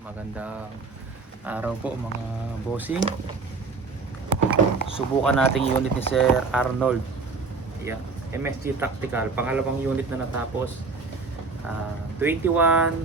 Magandang araw po mga bossing. Subukan nating unit ni Sir Arnold. Ayan, MSG Tactical, pangalawang unit na natapos. 21.5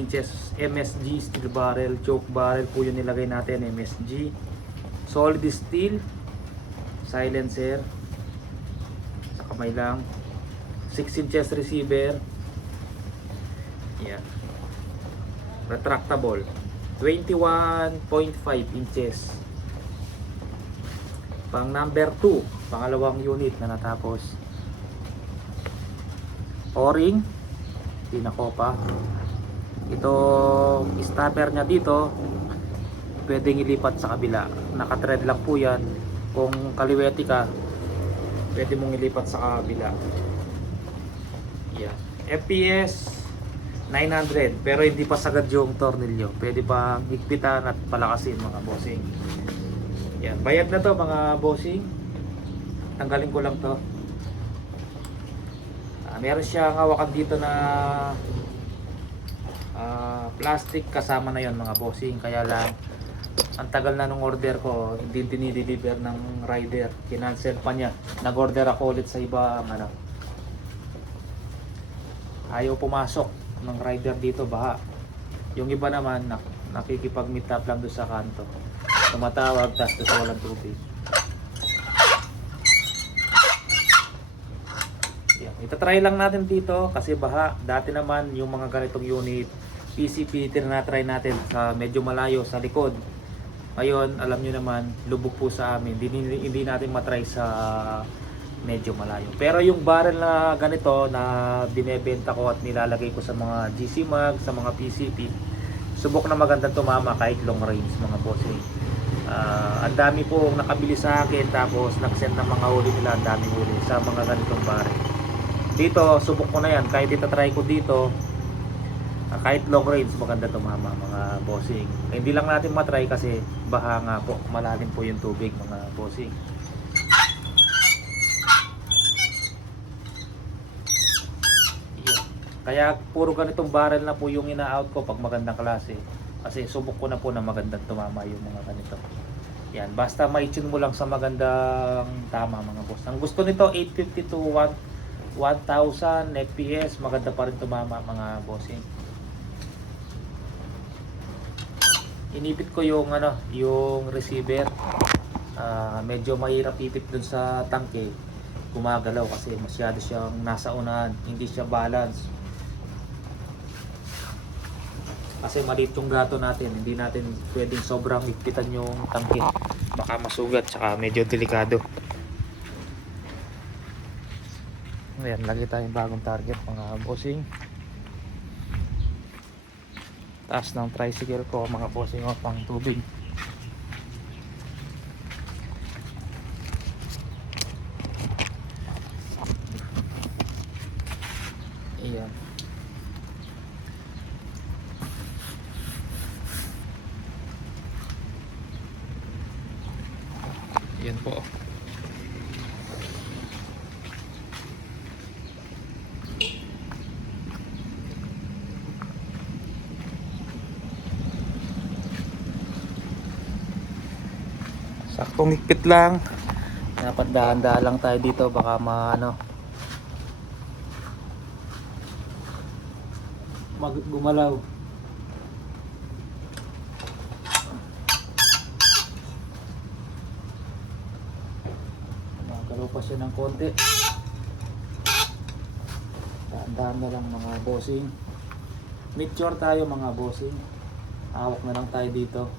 inches MSG steel barrel, choke barrel po yung nilagay natin. MSG solid steel, silencer sa kamay lang, 6 inches receiver. Ayan, retractable, 21.5 inches. Pang number 2, pangalawang unit na natapos. O-ring, pinakopa. Ito stopper nya dito, pwedeng ilipat sa kabila. Naka-thread lang po yan. Kung kaliwete ka, pwede mong ilipat sa kabila. Yan, FPS 900, pero hindi pa sagad yung tornilyo. Pwede pang higpitan at palakasin mga bossing. Yan, bayad na to mga bossing. Tanggalin ko lang to. Meron siyang hawakan dito na plastic, kasama na yon mga bossing. Kaya lang ang tagal na nung order ko, hindi dinideliver ng rider. Kinancel pa niya. Nag-order ako ulit sa iba, ayaw pumasok ng rider dito, baha. Yung iba naman nakikipag-meet up lang doon sa kanto, tumatawag tapos doon sa walang tubig. Yan, itatry lang natin dito kasi baha. Dati naman yung mga ganitong unit PCP, tinatry natin sa medyo malayo sa likod. Ngayon alam nyo naman, lubog po sa amin, hindi natin matry sa medyo malayo. Pero yung barrel na ganito na binebenta ko at nilalagay ko sa mga GC Mag, sa mga PCP, subok na magandang tumama kahit long range mga bossing. Ang dami po nakabili sa akin, tapos nag-send ng mga huli nila, ang dami huli sa mga ganitong barrel. Dito subok ko na yan, kahit itatry ko dito, kahit long range maganda tumama mga bossing. Hindi lang natin matry kasi baha nga po, malalim po yung tubig mga bossing. Kaya puro ganitong barrel na po yung ina-out ko pag magandang klase. Kasi subok ko na po na magandang tumama yung mga ganito. Yan, basta ma-tune mo lang sa magandang tama mga boss. Ang gusto nito 850 to 1000 FPS, maganda pa rin tumama mga bossing. Inipit ko yung yung receiver. Medyo mahirap ipit dun sa tangke. Gumagalaw kasi masyado siyang nasa unahan, hindi siya balance. Kasi maliit yung gato natin, hindi natin pwedeng sobrang higpitan yung tangke, baka masugat, tsaka medyo delikado. Ayan, lagi tayong bagong target mga bossing. Taas ng tricycle ko mga bossing, pang tubig. Ayan, yan po. Saktong higpit lang. Dapat dahan-dahan lang tayo dito, baka gumalaw. Magalaw pa siya ng konti. Dahan-dahan na lang mga bossing. Mature tayo mga bossing. Hawak na lang tayo dito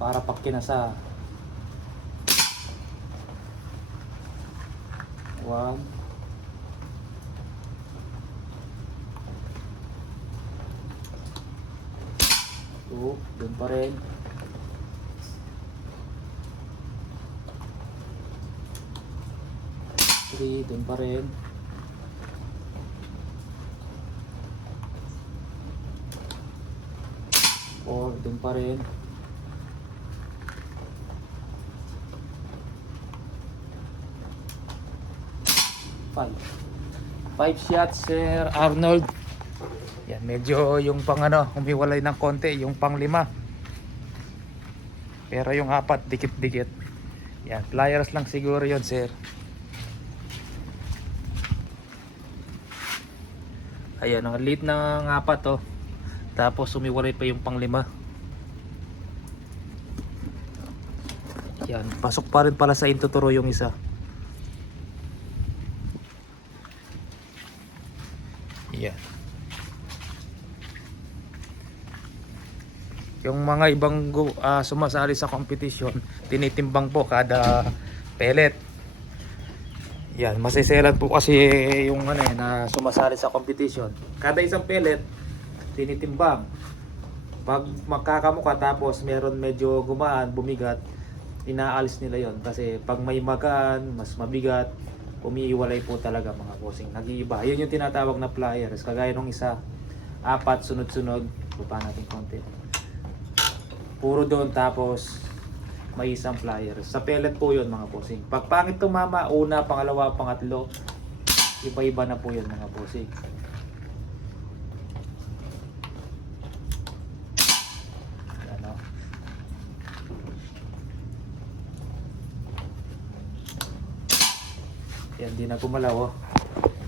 para pag kinasa. 1, 2, dun pa rin. 3, dun pa rin. 4, dun pa rin. 5 shots Sir Arnold. Yan, medyo yung pang ano, humiwalay ng konti, yung pang 5. Pero yung 4, dikit-dikit. Yan, pliers lang siguro yun, sir. Ayan, ang liit ng 4 to. Tapos humiwalay pa yung pang 5. Yan, pasok pa rin pala sa intuturo yung isa. Yan. Yung mga ibang sumasali sa competition, tinitimbang po kada pellet. Yan, masiselan po kasi yung ano na sumasali sa competition. Kada isang pellet tinitimbang. Pag magkakamukha tapos meron medyo gumaan, bumigat, inaalis nila yon kasi pag may magaan, mas mabigat, umiiwalay po talaga mga bossing. Nag-iiba. Yun yung tinatawag na pliers. Kagaya nung isa, 4 sunod-sunod. Baba natin konti. Puro doon tapos may isang pliers. Sa pellet po yun mga bossing. Pag pangit tumama, una, pangalawa, pangatlo, iba-iba na po yun mga bossing. Ano? Yan, di na gumalaw oh.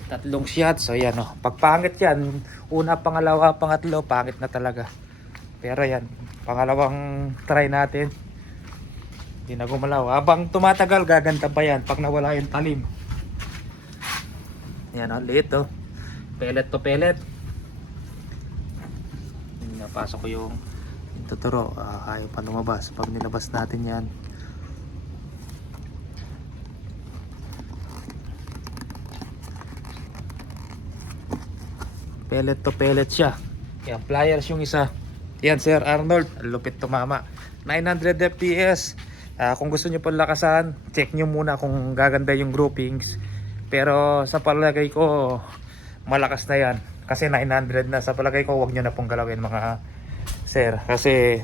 3 shots. So yan oh. Pag pangit yan, una, pangalawa, pangatlo, pangit na talaga. Pero yan, pangalawang try natin, hindi na gumalaw. Habang tumatagal, gaganda pa yan pag nawala yung talim. Yan o, liit o. Pellet to pellet. Napasok ko yung tuturo. Ayaw pa lumabas. Pag nilabas natin yan, pellet to pellet siya. Yan, pliers yung isa. Yan, Sir Arnold, lupit tumama. 900 fps. Kung gusto nyo pong lakasan, check nyo muna kung gaganda yung groupings. Pero sa palagay ko, malakas na yan. Kasi 900 na. Sa palagay ko, wag nyo na pong galawin mga sir. Kasi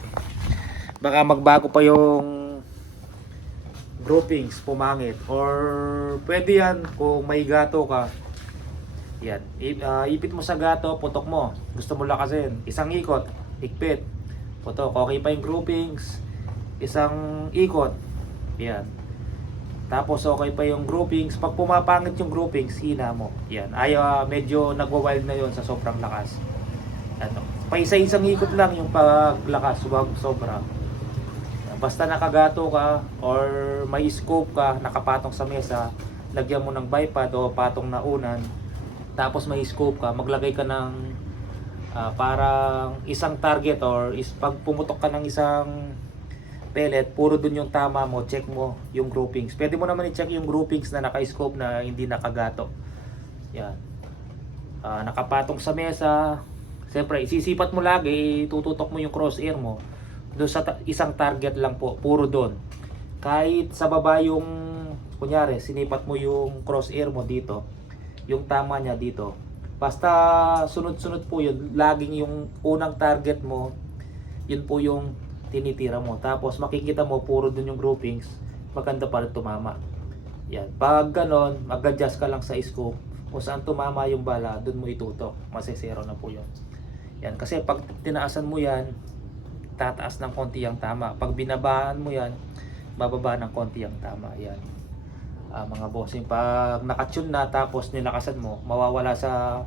baka magbago pa yung groupings, pumangit. Or pwede yan kung may gato ka. Yan, ipit mo sa gato, putok mo. Gusto mo lakasin, isang ikot, ikpit, putok. Okay pa yung groupings, isang ikot. Yan. Tapos okay pa yung groupings. Pag pumapangit yung groupings, hina mo. Yan. Medyo nagwa-wild na yon sa sobrang lakas. Ano, pa isa-isang ikot lang yung paglakas, huwag sobra. Basta nakagato ka or may scope ka, nakapatong sa mesa, lagyan mo ng bipod o patong na unan. Tapos may scope ka, maglagay ka ng parang isang target or pag pumutok ka ng isang pellet, puro dun yung tama mo, check mo yung groupings. Pwede mo naman i-check yung groupings na naka-scope na hindi nakagato. Yan. Nakapatong sa mesa. Siyempre, isisipat mo lagi, tututok mo yung crosshair mo. Doon sa isang target lang po, puro doon. Kahit sa baba yung, kunyari, sinipat mo yung crosshair mo dito, yung tama niya dito. Basta sunod-sunod po yun. Laging yung unang target mo, yun po yung tinitira mo. Tapos makikita mo puro dun yung groupings, maganda pa rin tumama. Yan. Pag ganon, mag-adjust ka lang sa scope. Kung saan tumama yung bala, dun mo itutok. Masisero na po yun. Yan. Kasi pag tinaasan mo yan, tataas ng konti ang tama. Pag binabaan mo yan, bababa ng konti ang tama. Yan. Mga bossing, pag nakatune na tapos nilakasan mo, mawawala sa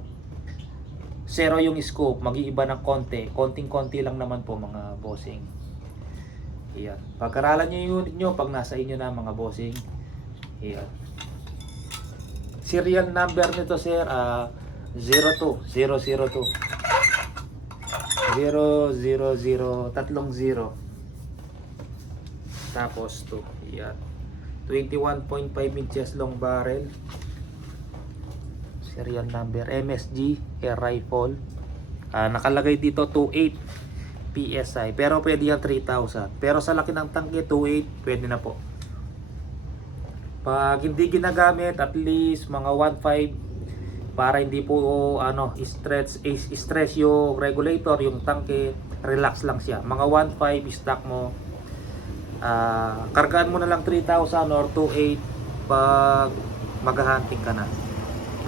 zero yung scope, mag-iiba ng konti, konting-konti lang naman po mga bossing. Iyan, pagkaralan nyo yung unit nyo pag nasa inyo na mga bossing. Iyan, serial number nito sir, 02 002 000 30 tapos 2. Iyan, 21.5 inches long barrel, serial number, MSG air rifle. Nakalagay dito 28 PSI, pero pwede yan 3,000. Pero sa laki ng tangke 28 pwede na po. Pag hindi ginagamit, at least mga 1.5 para hindi po stress yung regulator, yung tangke, relax lang siya. Mga 1.5 stock mo. Kargaan mo na lang 3,000 or 2.8 pag maghahunting ka na.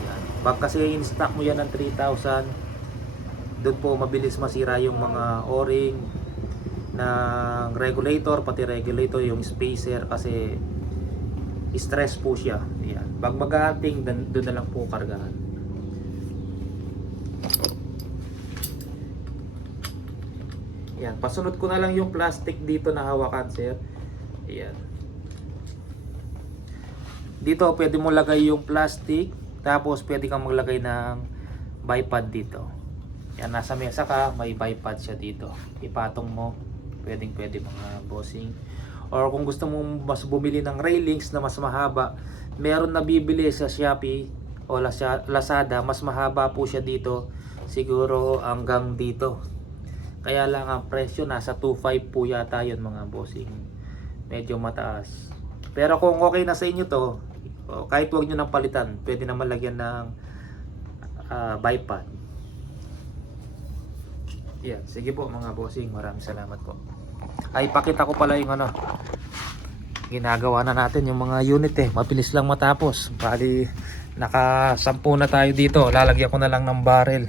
Yan. Pag kasi in-stock mo yan ng 3,000, Doon po mabilis masira yung mga o-ring ng regulator, pati regulator, yung spacer, kasi stress po siya. Ayan. Pag mag-hunting, doon na lang po kargahan. Ayan. Pasunod ko na lang yung plastic dito na hawakan, sir. Ayan. Dito pwede mo lagay yung plastic, tapos pwede kang maglagay ng bipod dito. Yan, nasa mesa ka, may bipod siya dito. Ipatong mo, pwedeng pwede mga bossing. Or kung gusto mo mas bumili ng railings na mas mahaba, meron na bibili sa Shopee o Lazada, mas mahaba po siya dito. Siguro hanggang dito. Kaya lang ang presyo nasa 2.5 po yata yun mga bossing. Medyo mataas. Pero kung okay na sa inyo to, kahit huwag nyo nang palitan, pwede naman lagyan ng bipod. Yan, sige po mga bossing, maraming salamat po. Ay, pakita ko pala yung ginagawa na natin yung mga unit mabilis lang matapos. Bali, naka 10 na tayo dito. Lalagyan ko na lang ng barrel.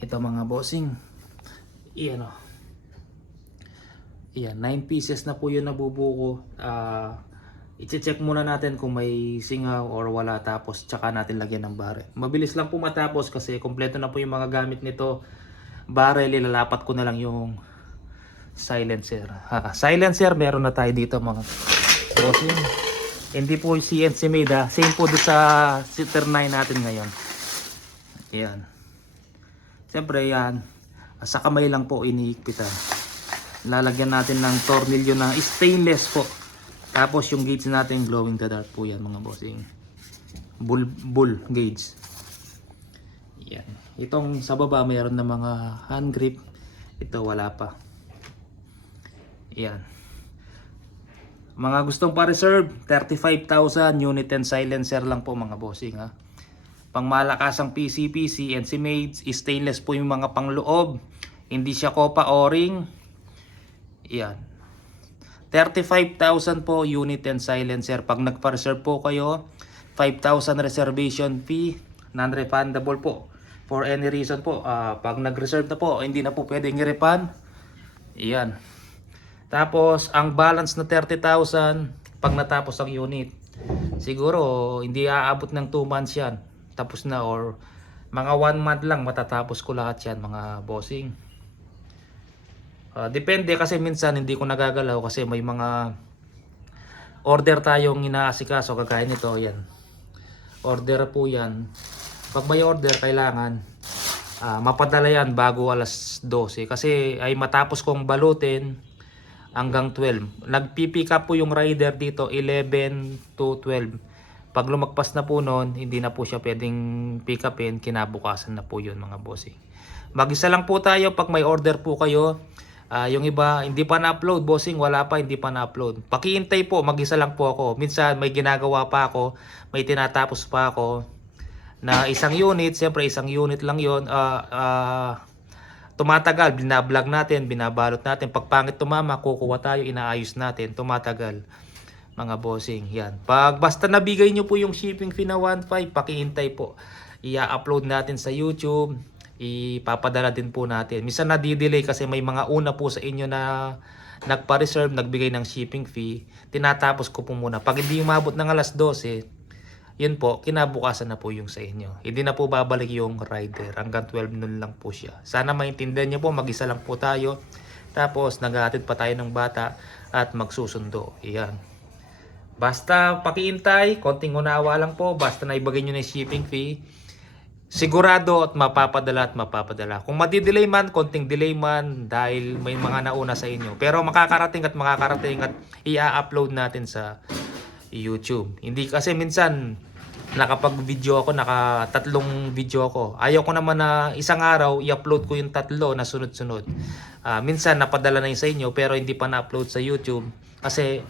Ito mga bossing, iyan iyan, 9 pieces na po yun nabubuko. I-check muna natin kung may singaw or wala, tapos tsaka natin lagyan ng barrel. Mabilis lang po matapos kasi kompleto na po yung mga gamit nito. Barrel, ilalapat ko na lang yung silencer. Silencer meron na tayo dito mga bossing. Hindi po CNC made same po doon sa Sitter 9 natin ngayon. Ayan. Siyempre yan, sa kamay lang po iniikpitan. Lalagyan natin ng tornilyo na stainless po. Tapos yung gauge natin glowing the dark po yan mga bossing. Bull gauge. Yan. Itong sa baba mayroon na mga hand grip. Ito wala pa. Yan. Mga gustong pa-reserve, 35,000 unit and silencer lang po mga bossing ha. Pang malakasang PCP, CNC made, stainless po yung mga pangloob. Hindi siya Copa O-ring. Yan. 35,000 po unit and silencer. Pag nagpa-reserve po kayo, 5,000 reservation fee, non-refundable po for any reason po. Pag nag-reserve na po, hindi na po pwedeng i-refund. Iyan. Tapos ang balance na 30,000 pag natapos ang unit, siguro hindi aabot ng 2 months yan, tapos na, or mga 1 month lang matatapos ko lahat yan mga bossing. Depende kasi minsan hindi ko nagagalaw kasi may mga order tayong inaasikaso, kagaya nito. Yan, order po yan. Pag may order kailangan mapadala yan bago alas 12 kasi ay matapos kong balutin hanggang 12. Nagpipick up po yung rider dito 11 to 12. Pag lumagpas na po noon, hindi na po siya pwedeng pick upin, kinabukasan na po yun mga bossing. Mag-isa lang po tayo pag may order po kayo. Yung iba hindi pa na-upload bossing, wala pa, hindi pa na-upload. Pakiintay po, mag-isa lang po ako. Minsan may ginagawa pa ako, may tinatapos pa ako na isang unit. Siyempre isang unit lang yon. Tumatagal, binablog natin, binabalot natin. Pag pangit tumama, kukuha tayo, inaayos natin, tumatagal mga bossing. Yan, pag basta nabigay nyo po yung shipping fee na 1.5, pakiintay po. I-upload natin sa YouTube, ipapadala din po natin. Minsan nadidelay kasi may mga una po sa inyo na nagpa-reserve, nagbigay ng shipping fee. Tinatapos ko po muna. Pag hindi umabot ng alas 12, yun po, kinabukasan na po yung sa inyo. Hindi na po babalik yung rider. Hanggang 12 noon lang po siya. Sana maintindihan nyo po, mag-isa lang po tayo. Tapos naghahatid pa tayo ng bata at magsusundo. Iyan. Basta pakiintay, konting unawa lang po. Basta naibagay nyo na yung shipping fee, sigurado at mapapadala at mapapadala. Kung madidelay man, konting delay man dahil may mga nauna sa inyo. Pero makakarating at i-upload natin sa YouTube. Hindi kasi minsan nakapag-video ako, naka-3 video ako. Ayaw ko naman na isang araw i-upload ko yung 3 na sunod-sunod. Minsan napadala na yun sa inyo pero hindi pa na-upload sa YouTube kasi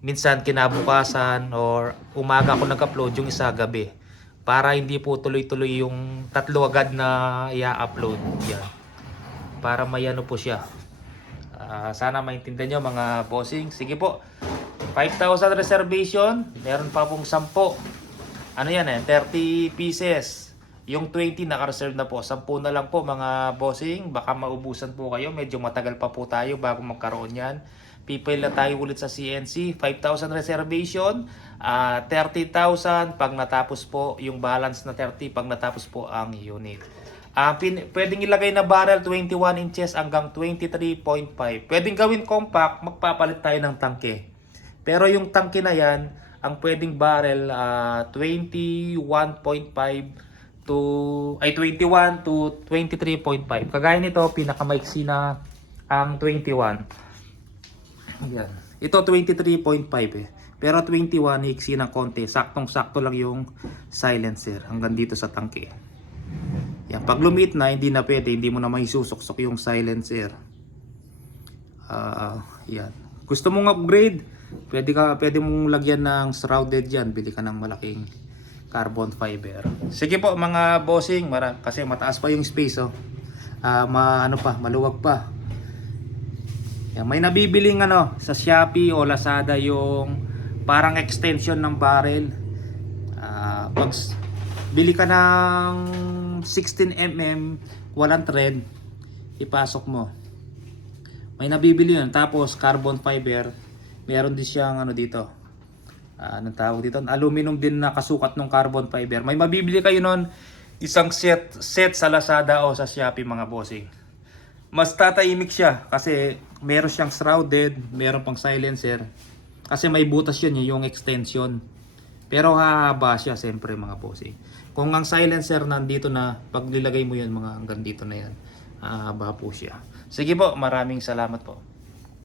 minsan kinabukasan or umaga ako nag-upload, yung isa gabi. Para hindi po tuloy-tuloy yung 3 agad na i-upload. Yan. Para may ano po siya. Sana maintindihan nyo mga bossing. Sige po. 5,000 reservation, meron pa pong 10. Ano yan 30 pieces. Yung 20 naka-reserve na po. 10 na lang po mga bossing. Baka maubusan po kayo. Medyo matagal pa po tayo bago magkaroon yan. Pipil na tayo ulit sa CNC. 5,000 reservation. 30,000 pag natapos po. Yung balance na 30 pag natapos po ang unit. Pwedeng ilagay na barrel 21 inches hanggang 23.5. Pwedeng gawin compact. Magpapalit tayo ng tangke. Pero yung tangke na yan, ang pwedeng barrel 21.5 to 21 to 23.5. Kagaya nito, pinakamaiksi na ang 21. Ayan. Ito 23.5 eh. Pero 21 iksi ng konti. Saktong-sakto lang yung silencer hanggang dito sa tangke. Yan. Pag lumit na, hindi na pwede. Hindi mo na maisusok-sok yung silencer. Yan. Gusto mong upgrade? Pwede mong lagyan ng shrouded yan. Bili ka ng malaking carbon fiber. Sige po mga bossing, kasi mataas pa yung space maluwag pa. Yan, may nabibiling sa Shopee o Lazada yung parang extension ng barrel. Pag bili ka ng 16mm walang thread, ipasok mo. May nabibili yun. Tapos carbon fiber, meron din siyang dito. Anong tawag dito? Aluminum din na kasukat ng carbon fiber. May mabibili kayo nun, isang set sa Lazada o sa Shopee mga bossing. Mas tatahimik siya kasi meron siyang shrouded, meron pang silencer. Kasi may butas yun yung extension. Pero hahaba siya siyempre mga bossing. Kung ang silencer nandito na, pag nilagay mo yun mga hanggang dito na yan, hahaba po siya. Sige po, maraming salamat po.